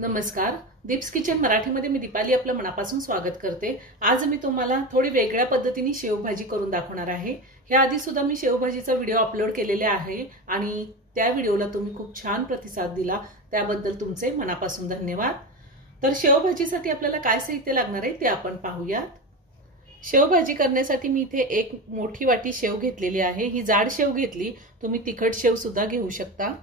नमस्कार, दीप्स किचन मराठीमध्ये मी दीपाली आपलं मनापासून स्वागत करते। आज मी तुम्हाला थोडी वेगळ्या पद्धतीने शेवभाजी करून दाखवणार आहे। ह्या आधी सुद्धा मी शेवभाजीचा व्हिडिओ अपलोड केलेले आहे आणि त्या व्हिडिओला तुम्ही खूप छान प्रतिसाद दिला, त्याबद्दल तुमचे मनापासून धन्यवाद। तर शेवभाजीसाठी आपल्याला काय साहित्य लागणार आहे ते आपण पाहूयात। शेवभाजी करण्यासाठी मी इथे एक मोठी वाटी शेव घेतलेली आहे। ही जाड शेव घेतली, तुम्ही तिखट शेव सुद्धा घेऊ शकता।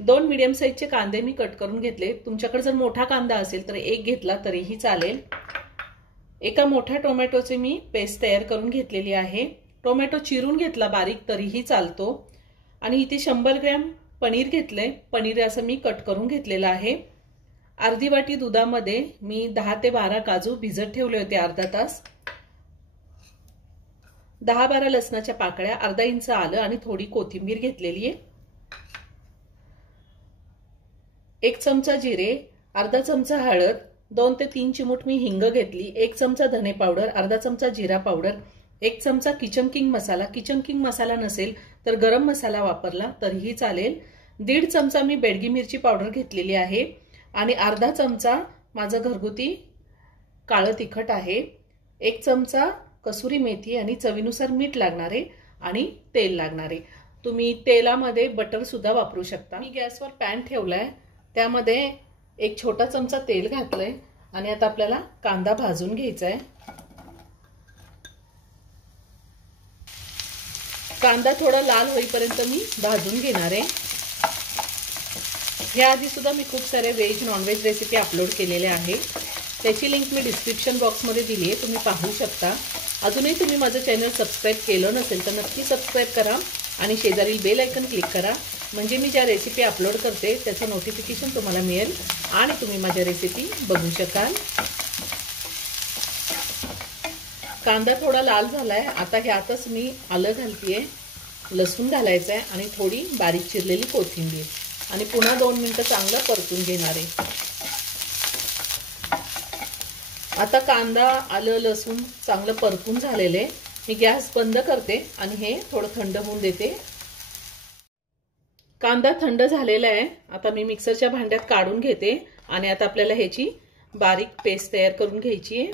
2 मीडियम साइजचे कांदे मी कट करून घेतले। तुमच्याकडे जर मोठा कांदा असेल तर एक घेतला तरीही चालेल। एका मोठ्या टोमॅटोचे मी पेस्ट तयार करून घेतलेली आहे। टोमॅटो चिरून घेतला बारीक तरीही चालतो। आणि इथे 100 ग्रॅम पनीर घेतले। पनीर असं मी कट करून घेतलेलं आहे। अर्धी वाटी दुधामध्ये मी 10 ते 12 काजू भिजत ठेवले होते अर्धा तास। 10-12 लसणाच्या पाकळ्या, अर्धा इंच आलं आणि थोडी कोथिंबीर घेतलेली आहे। 1 चमचा जिरे, अर्धा चमचा हळद, 2 ते 3 चिमूट मी हिंग घेतली, 1 चमचा धने पावडर, अर्धा चमचा जिरा पावडर, 1 चमचा किचन किंग मसाला। किचन किंग मसाला नसेल तर गरम मसाला वापरला तरीही चालेल। 1.5 चमचा मी बेडगी मिरची पावडर घेतलेली आहे आणि अर्धा चमचा माझा घरगुती काळं तिखट आहे। 1 चमचा कसुरी मेथी आणि चवीनुसार मीठ लागणार आहे आणि तेल लागणार आहे। तुम्ही तेलामध्ये बटर सुद्धा वापरू शकता। मी गॅसवर पॅन ठेवलाय, त्यामध्ये 1 छोटा चमचा तेल घातलंय आणि आता आपल्याला कांदा भाजून घ्यायचा आहे। कांदा थोडा लाल होईपर्यंत मी भाजून घेणार आहे। याआधी सुद्धा मी खूप सारे व्हेज नॉनव्हेज रेसिपी अपलोड केलेले आहे, त्याची लिंक मी डिस्क्रिप्शन बॉक्समध्ये दिली आहे, तुम्ही पाहू शकता। अजूनही तुम्ही माझं चॅनल सबस्क्राइब केलं नसेल तर नक्की सबस्क्राइब करा आणि शेजारील बेल आयकन क्लिक करा, म्हणजे मी ज्या रेसिपी अपलोड करते त्याचं नोटिफिकेशन तुम्हाला मिळेल आणि तुम्ही माझ्या रेसिपी बघू शकाल। कांदा थोडा लाल झालाय, आता ह्यातच मी आलं घालतेय, लसूण घालायचं आहे आणि थोडी बारीक चिरलेली कोथिंबीर आणि पुन्हा 2 मिनिटं चांगलं परतून घेणार आहे। आता कांदा, आलं, लसूण चांगलं परतून झालेले, मी गॅस बंद करते आणि हे थोडं थंड होऊन देते। कांदा थंड झालेला आहे, आता मी मिक्सरच्या भांड्यात काढून घेते आणि आता आपल्याला ह्याची बारीक पेस्ट तयार करून घ्यायची आहे।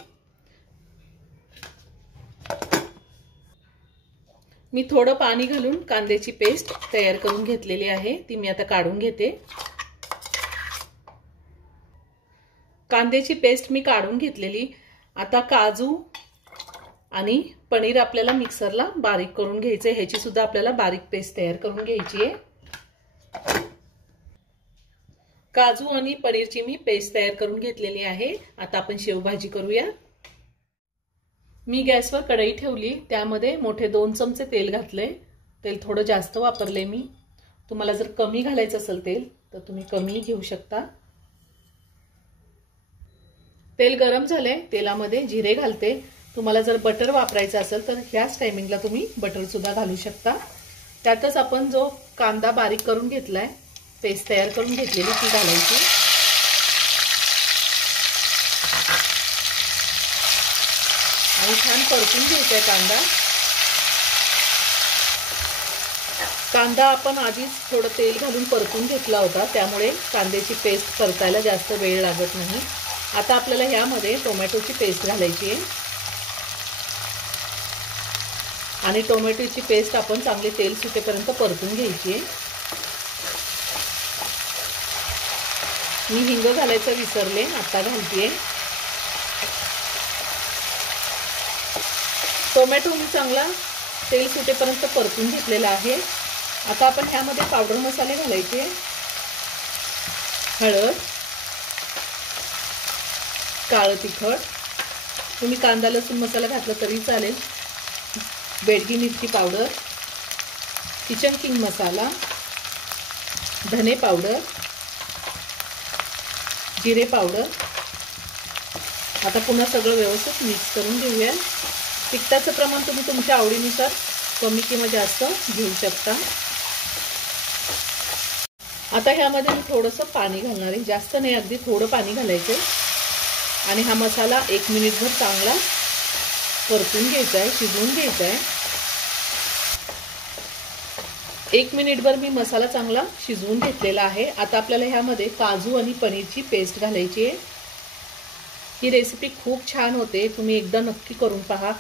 मी थोडं पाणी घालून कांद्याची पेस्ट तयार करून घेतलेली आहे, ती मी आता काढून घेते। कांद्याची पेस्ट मी काढून घेतलेली, आता काजू आणि पनीर आपल्याला मिक्सरला बारीक करून घ्यायचे, ह्याची सुद्धा आपल्याला बारीक पेस्ट तयार करून घ्यायची आहे। काजू आणि पनीरची मी पेस्ट तयार करून घेतलेली आहे। आता आपण शेवभाजी करूया। मी गॅसवर कढई ठेवली, त्यामध्ये मोठे 2 चमचे तेल घातले। तेल थोडं जास्त वापरले मी, तुम्हाला जर कमी घालायचं असेल तेल तर तुम्ही कमी घेऊ शकता। तेल गरम झाले, तेलामध्ये जिरे घालते। तुम्हाला जर बटर वापरायचं असेल तर ह्याच टायमिंगला तुम्ही बटर सुद्धा घालू शकता। त्यातच आपण जो कांदा बारीक करून घेतलाय, पेस्ट तयार करून घेतलेली ती घालायची आणि छान परतून घ्यायचा कांदा। कांदा आपण आधीच थोडं तेल घालून परतून घेतला होता, त्यामुळे कांद्याची पेस्ट परतायला जास्त वेळ लागत नाही। आता आपल्याला ह्यामध्ये टोमॅटोची पेस्ट घालायची आहे आणि टोमॅटोची पेस्ट आपण चांगले तेल सुटेपर्यंत परतून घ्यायची आहे। मी हिंग घालायचं विसरले, आता घालतेय। टोमॅटो मी चांगला तेल सुटेपर्यंत परतून घेतलेला आहे। आता आपण ह्यामध्ये पावडर मसाले घालायचे, हळद, काळं तिखट, तुम्ही कांदा लसूण मसाला घातला तरी चालेल, बेडगी मिरची पावडर, किचन किंग मसाला, धने पावडर, जिरे पावडर। आता पुन्हा सगळं व्यवस्थित मिक्स करून घेऊया। तिखटाचं प्रमाण तुम्ही तुमच्या आवडीनुसार कमी किंवा जास्त घेऊ शकता। आता ह्यामध्ये मी थोडंसं पाणी घालणार आहे, जास्त नाही, अगदी थोडं पाणी घालायचं आणि हा मसाला 1 मिनिटभर चांगला परतून घ्यायचा आहे, शिजवून घ्यायचा आहे। 1 मिनिटभर मी मसाला चांगला शिजवून घेतलेला आहे। आता आपल्याला ह्यामध्ये काजू आणि पनीरची पेस्ट घालायची आहे। ही रेसिपी खूप छान होते, तुम्ही एकदा नक्की करून पहा।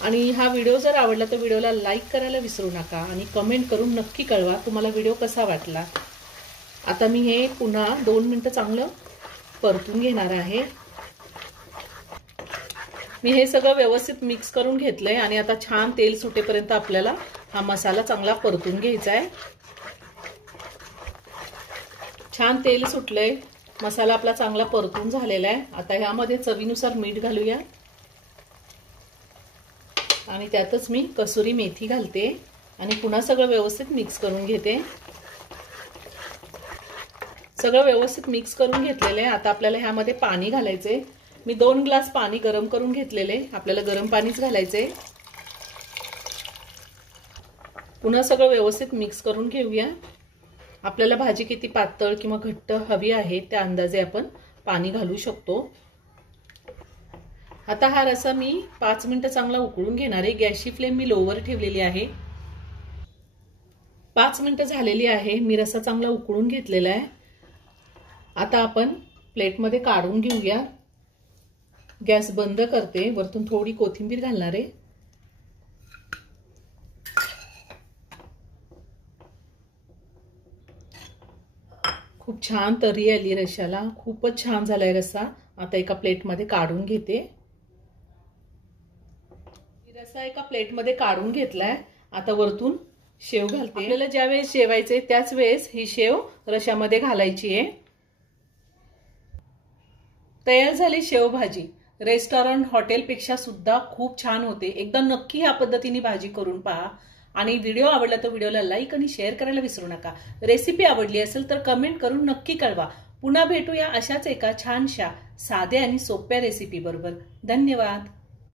आणि हा व्हिडिओ जर आवडला तर व्हिडिओला लाईक करायला विसरू नका आणि कमेंट करून नक्की कळवा तुम्हाला व्हिडिओ कसा वाटला। आता मी हे पुन्हा 2 मिनिटं चांगलं परतून घेणार आहे। मी हे सगळं व्यवस्थित मिक्स करून घेतलंय आणि आता छान तेल सुटेपर्यंत आपल्याला हा मसाला चांगला परतून घ्यायचा आहे। छान तेल सुटलंय, मसाला आपला चांगला परतून झालेला आहे। आता ह्यामध्ये चवीनुसार मीठ घालूया आणि त्यातच मी कसुरी मेथी घालते आणि पुन्हा सगळं व्यवस्थित मिक्स करून घेते। सगळं व्यवस्थित मिक्स करून घेतलेले आहे। आता आपल्याला ह्यामध्ये पाणी घालायचे। मी 2 ग्लास पाणी गरम करून घेतलेले, आपल्याला गरम पाणीच घालायचे। पुन्हा सगळं व्यवस्थित मिक्स करून घेऊया। आपल्याला भाजी किती पातळ किंवा घट्ट हवी आहे त्या अंदाजे आपण पाणी घालू शकतो। आता हा रस्सा मी 5 मिनिटं चांगला उकळून घेणार आहे। गॅसची फ्लेम मी लोवर ठेवलेली आहे। 5 मिनिटं झालेली आहे, मी रस्सा चांगला उकळून घेतलेला आहे। आता आपण प्लेटमध्ये काढून घेऊया। गॅस बंद करते, वरतून थोडी कोथिंबीर घालणार आहे। खूप छान तर्री आली रश्श्याला, खूपच छान झालाय रस्सा। आता एका प्लेटमध्ये काढून घेते। रस्सा एका प्लेटमध्ये काढून घेतलाय। आता वरतून शेव घालते। आपल्याला ज्या वेळेस जेवायचे त्याच वेळेस ही शेव रश्श्यामध्ये घालायची आहे। तयार झाली शेवभाजी। रेस्टॉरंट हॉटेलपेक्षा सुद्धा खूप छान होते। एकदा नक्की ह्या पद्धतीने भाजी करून पहा आणि व्हिडिओ आवडला तर व्हिडिओला लाईक आणि शेअर करायला विसरू नका। रेसिपी आवडली असेल तर कमेंट करून नक्की कळवा। पुन्हा भेटूया अशाच एका छानशा साध्या आणि सोप्या रेसिपी बरोबर। धन्यवाद।